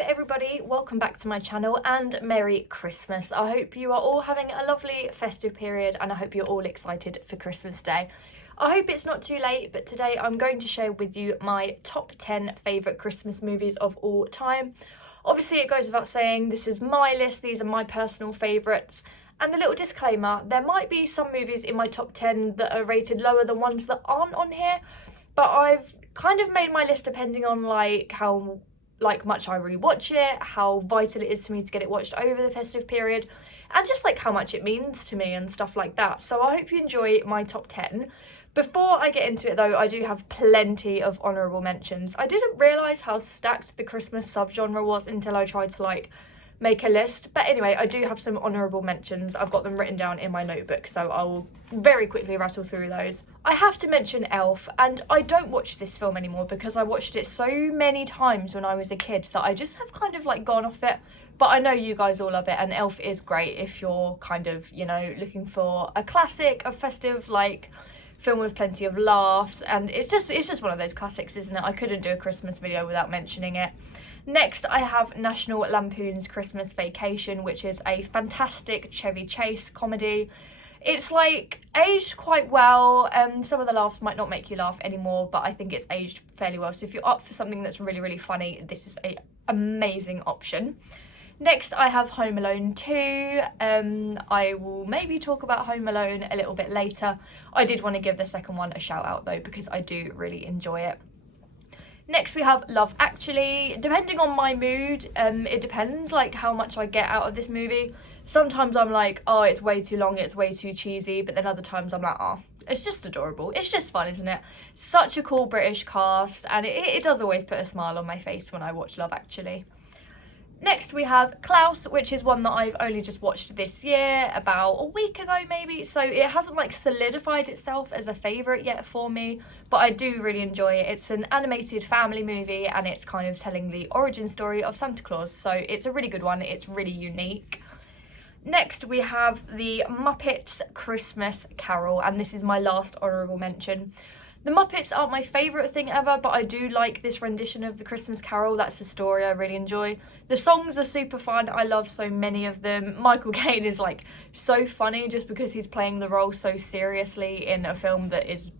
everybody, welcome back to my channel and Merry Christmas. I hope you are all having a lovely festive period and I hope you're all excited for Christmas Day. I hope it's not too late, but today I'm going to share with you my top 10 favourite Christmas movies of all time. Obviously it goes without saying, this is my list, these are my personal favourites. And a little disclaimer, there might be some movies in my top 10 that are rated lower than ones that aren't on here, but I've kind of made my list depending on how much I really watch it, how vital it is to me to get it watched over the festive period, and just how much it means to me and stuff like that. So I hope you enjoy my top 10. Before I get into it though, I do have plenty of honourable mentions. I didn't realise how stacked the Christmas subgenre was until I tried to make a list. But anyway, I do have some honourable mentions. I've got them written down in my notebook, so I'll very quickly rattle through those. I have to mention Elf, and I don't watch this film anymore because I watched it so many times when I was a kid that I just have kind of gone off it. But I know you guys all love it, and Elf is great if you're kind of, looking for a classic, a festive, film with plenty of laughs, and it's just one of those classics, isn't it? I couldn't do a Christmas video without mentioning it. Next, I have National Lampoon's Christmas Vacation, which is a fantastic Chevy Chase comedy. It's aged quite well, and some of the laughs might not make you laugh anymore, but I think it's aged fairly well. So if you're up for something that's really, really funny, this is an amazing option. Next, I have Home Alone 2. I will maybe talk about Home Alone a little bit later. I did want to give the second one a shout out though, because I do really enjoy it. Next we have Love Actually. Depending on my mood, it depends how much I get out of this movie. Sometimes I'm oh, it's way too long, it's way too cheesy, but then other times I'm oh, it's just adorable. It's just fun, isn't it? Such a cool British cast, and it does always put a smile on my face when I watch Love Actually. Next we have Klaus, which is one that I've only just watched this year, about a week ago maybe, so it hasn't solidified itself as a favourite yet for me, but I do really enjoy it. It's an animated family movie and it's kind of telling the origin story of Santa Claus, so it's a really good one, it's really unique. Next we have the Muppets Christmas Carol, and this is my last honourable mention. The Muppets aren't my favourite thing ever, but I do like this rendition of the Christmas Carol. That's a story I really enjoy. The songs are super fun. I love so many of them. Michael Caine is so funny just because he's playing the role so seriously in a film that is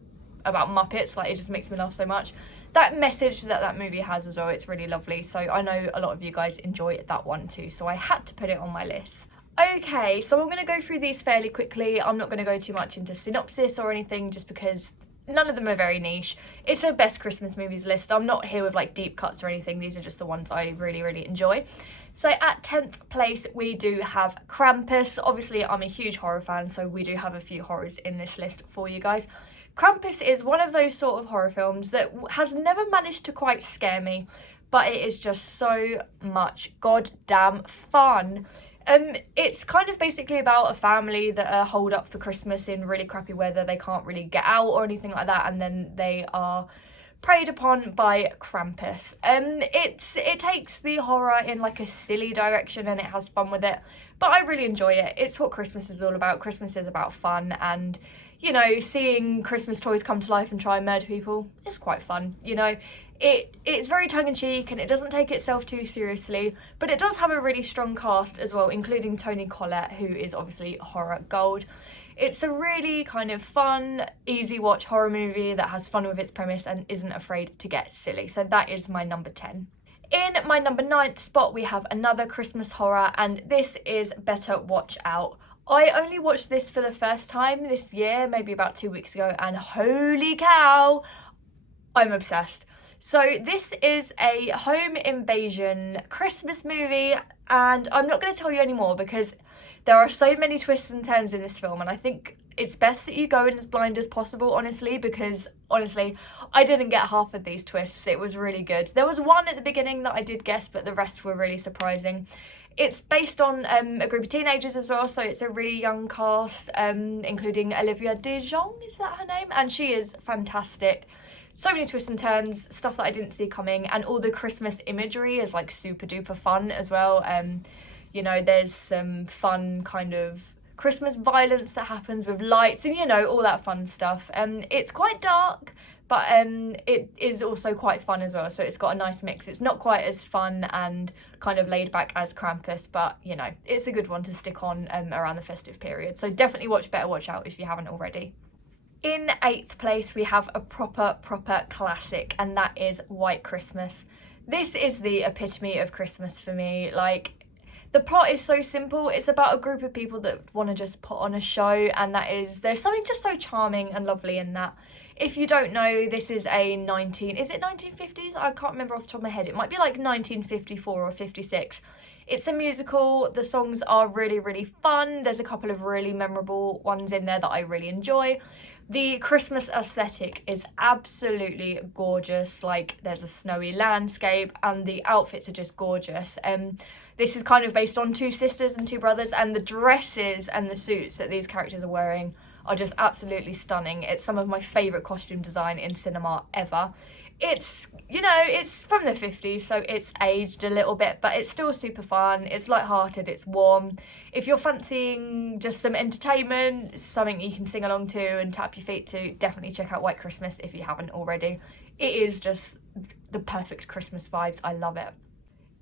about Muppets. It just makes me laugh so much. That message that movie has as well, it's really lovely. So I know a lot of you guys enjoy that one too. So I had to put it on my list. Okay, so I'm going to go through these fairly quickly. I'm not going to go too much into synopsis or anything just because none of them are very niche. It's a best Christmas movies list. I'm not here with deep cuts or anything. These are just the ones I really, really enjoy. So at 10th place, we do have Krampus. Obviously, I'm a huge horror fan, so we do have a few horrors in this list for you guys. Krampus is one of those sort of horror films that has never managed to quite scare me, but it is just so much goddamn fun. It's kind of basically about a family that are holed up for Christmas in really crappy weather. They can't really get out or anything like that, and then they are preyed upon by Krampus. It takes the horror in a silly direction and it has fun with it, but I really enjoy it. It's what Christmas is all about. Christmas is about fun, and seeing Christmas toys come to life and try and murder people is quite fun. It's very tongue-in-cheek and it doesn't take itself too seriously, but it does have a really strong cast as well, including Toni Collette, who is obviously horror gold. It's a really kind of fun, easy watch horror movie that has fun with its premise and isn't afraid to get silly. So that is my number 10. In my number 9th spot, we have another Christmas horror, and this is Better Watch Out. I only watched this for the first time this year, maybe about 2 weeks ago, and holy cow, I'm obsessed. So this is a home invasion Christmas movie, and I'm not going to tell you any more because there are so many twists and turns in this film, and I think it's best that you go in as blind as possible, honestly, because honestly, I didn't get half of these twists. It was really good. There was one at the beginning that I did guess, but the rest were really surprising. It's based on a group of teenagers as well, so it's a really young cast, including Olivia de Jong, is that her name? And she is fantastic. So many twists and turns, stuff that I didn't see coming, and all the Christmas imagery is super duper fun as well. There's some fun kind of Christmas violence that happens with lights and all that fun stuff. It's quite dark, but it is also quite fun as well, so it's got a nice mix. It's not quite as fun and kind of laid back as Krampus, but you know, it's a good one to stick on around the festive period, so definitely watch Better Watch Out if you haven't already. In 8th place we have a proper classic, and that is White Christmas. This is the epitome of Christmas for me. Like, the plot is so simple. It's about a group of people that want to just put on a show, and there's something just so charming and lovely in that. If you don't know, this is a 1950s? I can't remember off the top of my head. It might be like 1954 or 56. It's a musical. The songs are really fun. There's a couple of really memorable ones in there that I really enjoy. The Christmas aesthetic is absolutely gorgeous. Like, there's a snowy landscape and the outfits are just gorgeous. This is kind of based on two sisters and two brothers, and the dresses and the suits that these characters are wearing are just absolutely stunning. It's some of my favourite costume design in cinema ever. It's, you know, it's from the 50s, so it's aged a little bit, but it's still super fun. It's light-hearted, it's warm. If you're fancying just some entertainment, something you can sing along to and tap your feet to, definitely check out White Christmas if you haven't already. It is just the perfect Christmas vibes. I love it.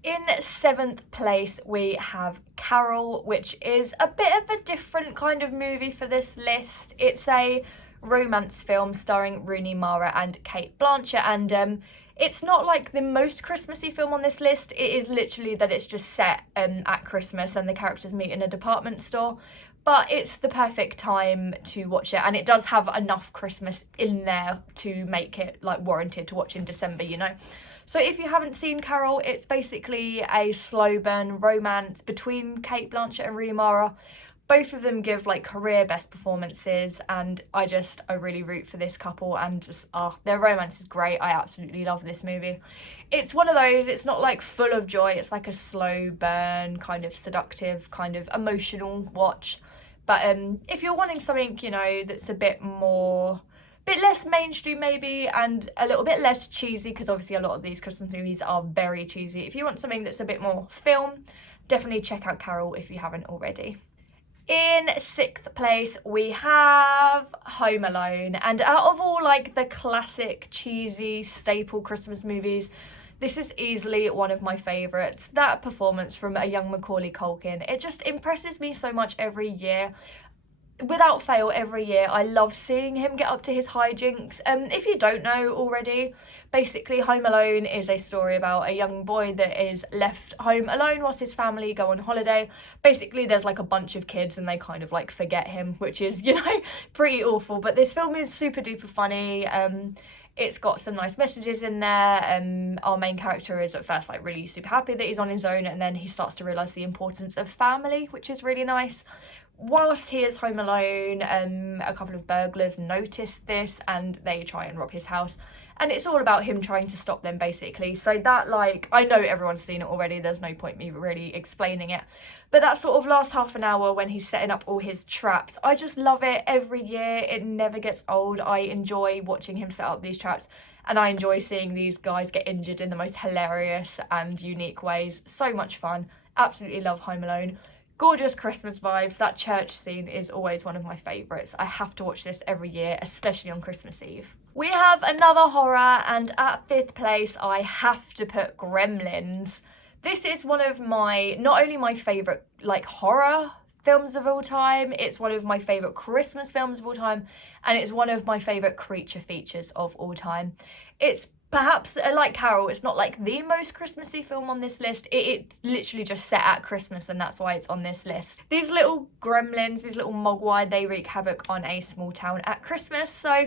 In 7th place we have Carol, which is a bit of a different kind of movie for this list. It's a romance film starring Rooney Mara and Cate Blanchett, and it's not like the most Christmassy film on this list. It is literally that it's just set at Christmas and the characters meet in a department store, but it's the perfect time to watch it, and it does have enough Christmas in there to make it like warranted to watch in December, you know. So if you haven't seen Carol, it's basically a slow burn romance between Cate Blanchett and Rooney Mara. Both of them give like career best performances, and I really root for this couple, and just their romance is great. I absolutely love this movie. It's one of those, it's not like full of joy, it's like a slow burn, kind of seductive, kind of emotional watch. But if you're wanting something, you know, that's a bit less mainstream maybe, and a little bit less cheesy, because obviously a lot of these Christmas movies are very cheesy. If you want something that's a bit more film, definitely check out Carol if you haven't already. In 6th place we have Home Alone, and out of all like the classic cheesy staple Christmas movies, this is easily one of my favourites. That performance from a young Macaulay Culkin, it just impresses me so much every year. Without fail, every year I love seeing him get up to his hijinks. If you don't know already, basically Home Alone is a story about a young boy that is left home alone whilst his family go on holiday. Basically there's like a bunch of kids and they kind of like forget him, which is, you know, pretty awful. But this film is super duper funny. It's got some nice messages in there. Our main character is at first like really super happy that he's on his own, and then he starts to realise the importance of family, which is really nice. Whilst he is home alone, a couple of burglars notice this and they try and rob his house, and it's all about him trying to stop them basically. So that, like, I know everyone's seen it already, there's no point me really explaining it, but that sort of last half an hour when he's setting up all his traps, I just love it every year. It never gets old. I enjoy watching him set up these traps, and I enjoy seeing these guys get injured in the most hilarious and unique ways. So much fun. Absolutely love Home Alone. Gorgeous Christmas vibes. That church scene is always one of my favourites. I have to watch this every year, especially on Christmas Eve. We have another horror, and at 5th place I have to put Gremlins. This is one of my, not only my favourite like horror films of all time, it's one of my favourite Christmas films of all time, and it's one of my favourite creature features of all time. It's perhaps, like Carol, it's not like the most Christmassy film on this list. It's literally just set at Christmas, and that's why it's on this list. These little gremlins, these little mogwai, they wreak havoc on a small town at Christmas. So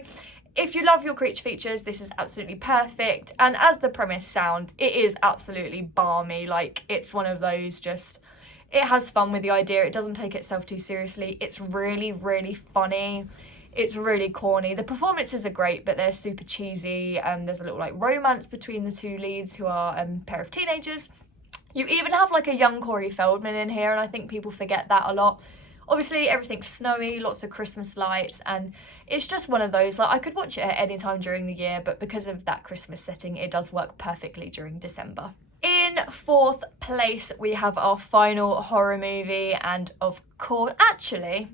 if you love your creature features, this is absolutely perfect. And as the premise sounds, it is absolutely balmy. Like, it's one of those just, it has fun with the idea. It doesn't take itself too seriously. It's really funny. It's really corny. The performances are great, but they're super cheesy. There's a little like romance between the two leads, who are a pair of teenagers. You even have like a young Corey Feldman in here, and I think people forget that a lot. Obviously everything's snowy, lots of Christmas lights, and it's just one of those, like, I could watch it at any time during the year, but because of that Christmas setting, it does work perfectly during December. In 4th place we have our final horror movie, and of course, actually,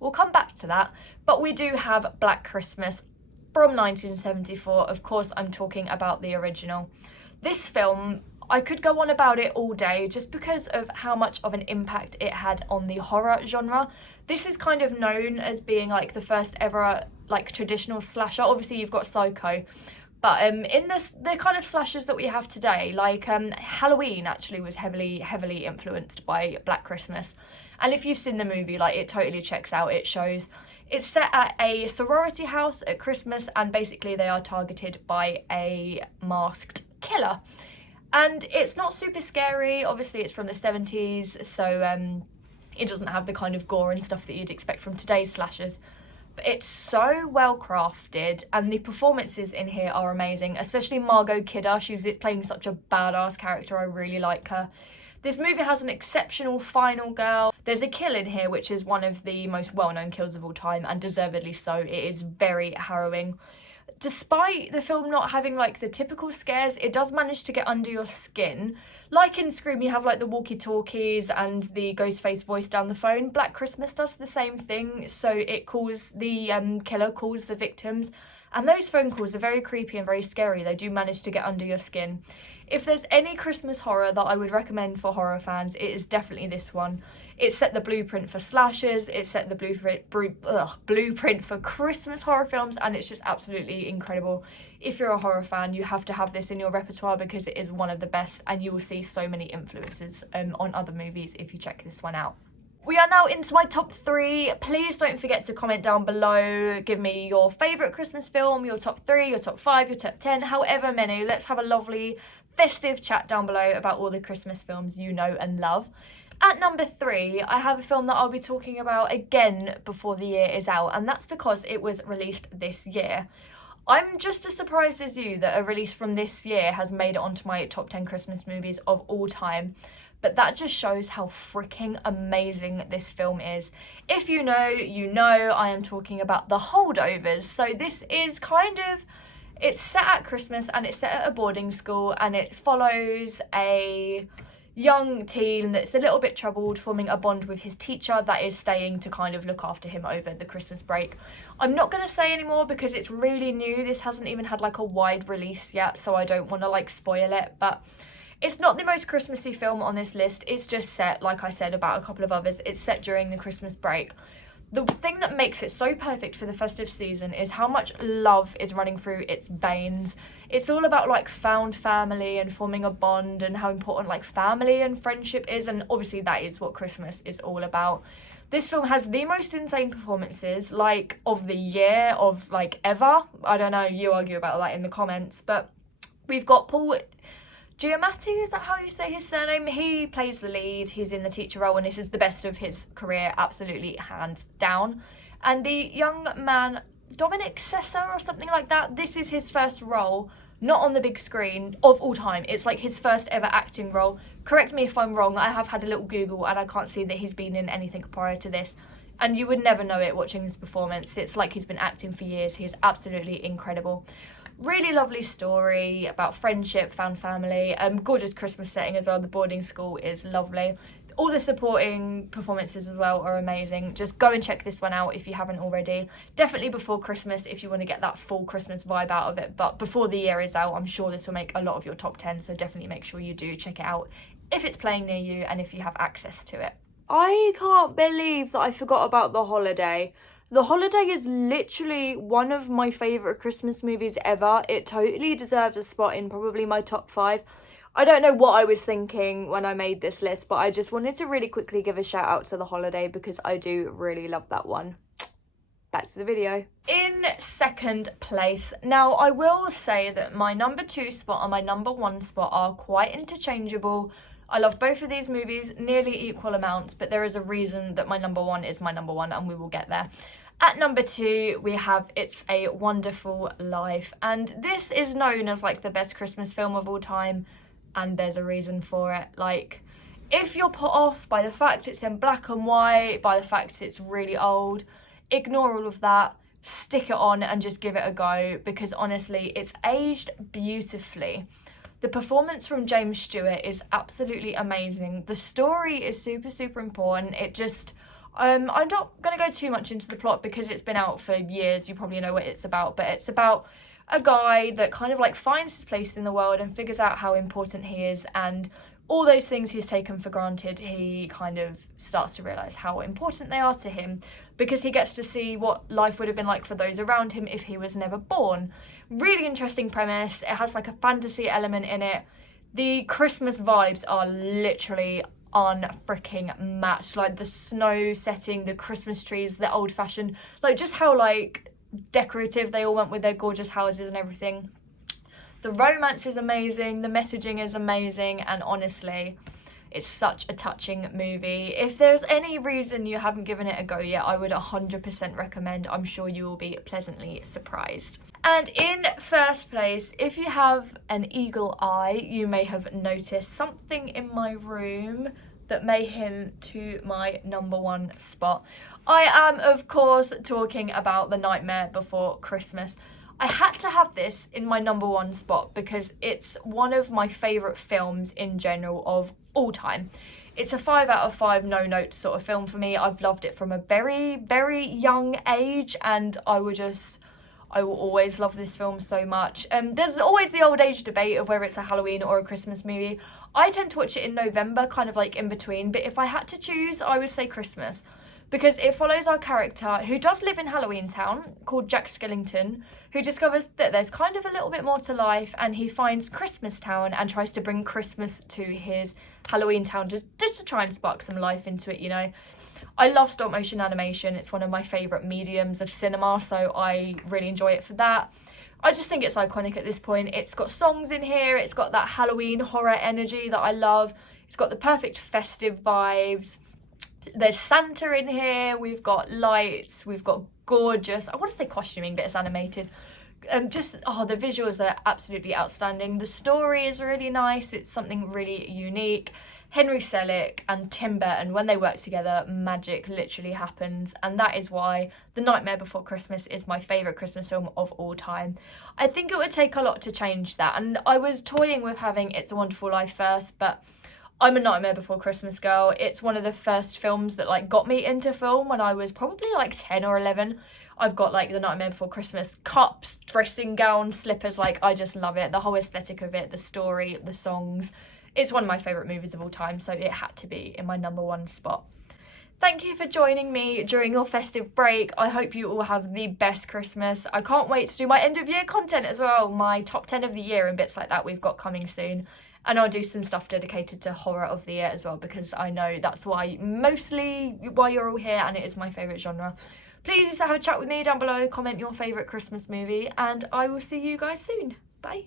We'll come back to that, but we do have Black Christmas from 1974. Of course, I'm talking about the original. This film, I could go on about it all day just because of how much of an impact it had on the horror genre. This is kind of known as being like the first ever like traditional slasher. Obviously you've got Psycho, but in the kind of slashers that we have today, like Halloween actually was heavily influenced by Black Christmas. And if you've seen the movie, like, it totally checks out. It shows it's set at a sorority house at Christmas, and basically they are targeted by a masked killer. And it's not super scary. Obviously it's from the 70s, so it doesn't have the kind of gore and stuff that you'd expect from today's slashers. But it's so well crafted, and the performances in here are amazing, especially Margot Kidder. She's playing such a badass character. I really like her. This movie has an exceptional final girl. There's a kill in here which is one of the most well-known kills of all time, and deservedly so. It is very harrowing. Despite the film not having like the typical scares, it does manage to get under your skin. Like in Scream, you have like the walkie-talkies and the Ghostface voice down the phone. Black Christmas does the same thing, so it calls the killer calls the victims, and those phone calls are very creepy and very scary. They do manage to get under your skin. If there's any Christmas horror that I would recommend for horror fans, it is definitely this one. It set the blueprint for slashers, it set the blueprint for Christmas horror films, and it's just absolutely incredible. If you're a horror fan, you have to have this in your repertoire because it is one of the best, and you will see so many influences on other movies if you check this one out. We are now into my top 3. Please don't forget to comment down below. Give me your favourite Christmas film, your top 3, your top 5, your top 10, however many. Let's have a lovely festive chat down below about all the Christmas films you know and love. At number 3, I have a film that I'll be talking about again before the year is out, and that's because it was released this year. I'm just as surprised as you that a release from this year has made it onto my top 10 Christmas movies of all time. But that just shows how freaking amazing this film is. If you know, you know I am talking about The Holdovers. So this is it's set at Christmas, and it's set at a boarding school, and it follows a young teen that's a little bit troubled, forming a bond with his teacher that is staying to kind of look after him over the Christmas break. I'm not going to say any more because it's really new. This hasn't even had like a wide release yet, so I don't want to like spoil it, but it's not the most Christmassy film on this list. It's just set, like I said about a couple of others, it's set during the Christmas break. The thing that makes it so perfect for the festive season is how much love is running through its veins. It's all about like found family and forming a bond, and how important like family and friendship is, and obviously that is what Christmas is all about. This film has the most insane performances, like, of the year, of like ever. I don't know, you argue about that in the comments, but we've got Paul Giamatti, is that how you say his surname? He plays the lead, he's in the teacher role, and this is the best of his career, absolutely hands down. And the young man, Dominic Sessa or something like that, this is his first role, not on the big screen, of all time. It's like his first ever acting role. Correct me if I'm wrong, I have had a little Google and I can't see that he's been in anything prior to this. And you would never know it watching this performance. It's like he's been acting for years. He is absolutely incredible. Really lovely story about friendship, found family, gorgeous Christmas setting as well. The boarding school is lovely. All the supporting performances as well are amazing. Just go and check this one out if you haven't already. Definitely before Christmas if you want to get that full Christmas vibe out of it, but before the year is out, I'm sure this will make a lot of your top 10, so definitely make sure you do check it out if it's playing near you and if you have access to it. I can't believe that I forgot about The Holiday. The Holiday is literally one of my favourite Christmas movies ever. It totally deserves a spot in probably my top 5. I don't know what I was thinking when I made this list, but I just wanted to really quickly give a shout out to The Holiday because I do really love that one. Back to the video. In second place, now I will say that my number 2 spot and my number 1 spot are quite interchangeable. I love both of these movies nearly equal amounts, but there is a reason that my number 1 is my number 1, and we will get there. At number 2, we have It's a Wonderful Life, and this is known as like the best Christmas film of all time, and there's a reason for it. Like, if you're put off by the fact it's in black and white, by the fact it's really old, ignore all of that, stick it on and just give it a go, because honestly, it's aged beautifully. The performance from James Stewart is absolutely amazing. The story is super important. I'm not going to go too much into the plot because it's been out for years. You probably know what it's about, but it's about a guy that kind of like finds his place in the world and figures out how important he is, and all those things he's taken for granted, he kind of starts to realise how important they are to him, because he gets to see what life would have been like for those around him if he was never born. Really interesting premise. It has like a fantasy element in it. The Christmas vibes are literally unfreaking matched. Like the snow setting, the Christmas trees, the old fashioned, like just how like decorative they all went with their gorgeous houses and everything. The romance is amazing, the messaging is amazing, and honestly, it's such a touching movie. If there's any reason you haven't given it a go yet, I would 100% recommend. I'm sure you will be pleasantly surprised. And in first place, if you have an eagle eye, you may have noticed something in my room that may hint to my number one spot. I am, of course, talking about The Nightmare Before Christmas. I had to have this in my number one spot because it's one of my favourite films in general of all time. It's a 5 out of 5 no notes sort of film for me. I've loved it from a very, very young age, and I will always love this film so much. There's always the old age debate of whether it's a Halloween or a Christmas movie. I tend to watch it in November, kind of like in between, but if I had to choose, I would say Christmas, because it follows our character, who does live in Halloween Town, called Jack Skellington, who discovers that there's kind of a little bit more to life, and he finds Christmas Town and tries to bring Christmas to his Halloween Town just to try and spark some life into it, you know. I love stop motion animation. It's one of my favourite mediums of cinema, so I really enjoy it for that. I just think it's iconic at this point. It's got songs in here, it's got that Halloween horror energy that I love, it's got the perfect festive vibes. There's Santa in here, we've got lights, we've got gorgeous, I want to say costuming, but it's animated. The visuals are absolutely outstanding. The story is really nice, it's something really unique. Henry Selick and Tim Burton, when they work together, magic literally happens, and that is why The Nightmare Before Christmas is my favourite Christmas film of all time. I think it would take a lot to change that, and I was toying with having It's a Wonderful Life first, but I'm a Nightmare Before Christmas girl. It's one of the first films that like got me into film when I was probably like 10 or 11. I've got like the Nightmare Before Christmas cups, dressing gowns, slippers, like I just love it. The whole aesthetic of it, the story, the songs. It's one of my favourite movies of all time, so it had to be in my number one spot. Thank you for joining me during your festive break. I hope you all have the best Christmas. I can't wait to do my end of year content as well, my top 10 of the year and bits like that we've got coming soon. And I'll do some stuff dedicated to horror of the year as well, because I know that's mostly why you're all here, and it is my favourite genre. Please have a chat with me down below, comment your favourite Christmas movie, and I will see you guys soon. Bye.